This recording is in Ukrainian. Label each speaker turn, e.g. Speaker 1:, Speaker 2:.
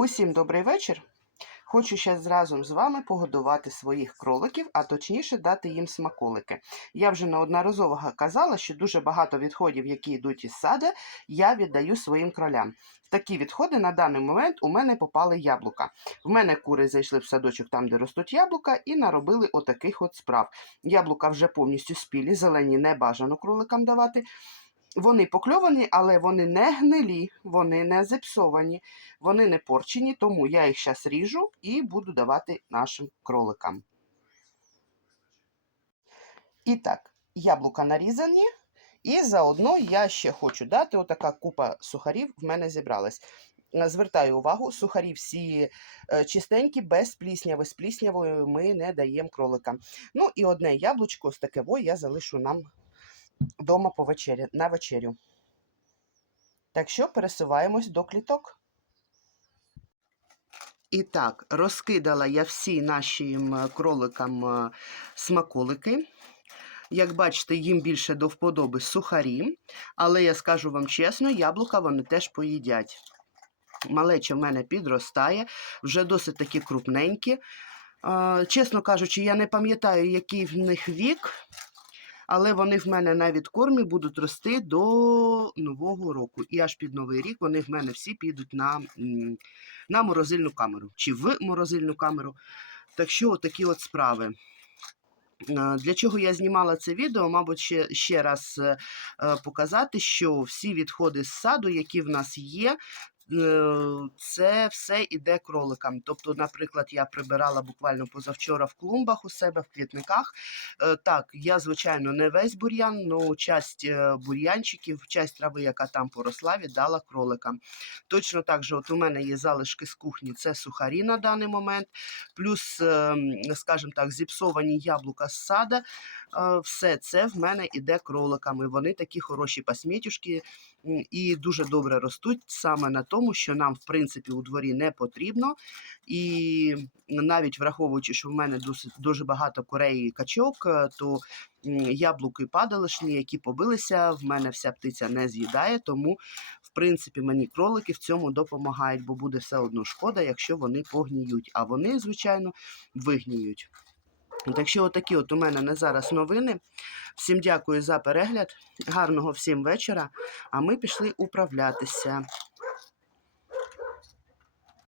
Speaker 1: Усім добрий вечір. Хочу зараз разом з вами погодувати своїх кроликів, а точніше дати їм смаколики. Я вже неодноразово казала, що дуже багато відходів, які йдуть із сада, я віддаю своїм кролям. В такі відходи на даний момент у мене попали яблука. В мене кури зайшли в садочок там, де ростуть яблука, і наробили отаких от справ. Яблука вже повністю спілі, зелені не бажано кроликам давати. Вони покльовані, але вони не гнилі, вони не зіпсовані, вони не порчені, тому я їх зараз ріжу і буду давати нашим кроликам. І так, яблука нарізані. І заодно я ще хочу дати отака купа сухарів в мене зібралась. Звертаю увагу, сухарі всі е, чистенькі, без плісняви. З пліснявою ми не даємо кроликам. Ну і одне яблучко з такого я залишу нам вдома по вечері, на вечерю. Так що пересуваємось до кліток. І так, розкидала я всі нашим е, кроликам е, смаколики. Як бачите, їм більше до вподоби сухарі, але я скажу вам чесно, яблука вони теж поїдять. Малеча в мене підростає, вже досить такі крупненькі. Е, Чесно кажучи, я не пам'ятаю, який в них вік, але вони в мене на відкормі будуть рости до Нового року. І аж під Новий рік вони в мене всі підуть на, на морозильну камеру чи в морозильну камеру. Так що, такі от справи. Е, Для чого я знімала це відео? Мабуть, ще, ще раз е, е, показати, що всі відходи з саду, які в нас є, це все іде кроликам. Тобто, наприклад, я прибирала буквально позавчора в клумбах у себе в квітниках. Е, Так, я, звичайно, не весь бур'ян, але часть е, бур'янчиків, часть трави, яка там поросла, віддала кроликам. Точно так же, от у мене є залишки з кухні, це сухарі на даний момент, плюс, ем, скажімо так, зіпсовані яблука з сада. Е, Все це в мене іде кроликами. Вони такі хороші пасмітюшки і дуже добре ростуть саме на тому, що нам, в принципі, у дворі не потрібно. І навіть враховуючи, що в мене досить дуже багато курей і качок, е, то яблуки падалишні, які побилися, в мене вся птиця не з'їдає, тому, в принципі, мені кролики в цьому допомагають, бо буде все одно шкода, якщо вони погніють. А вони, звичайно, вигніють. Так що, отакі от у мене на зараз новини. Всім дякую за перегляд. Гарного всім вечора. А ми пішли управлятися.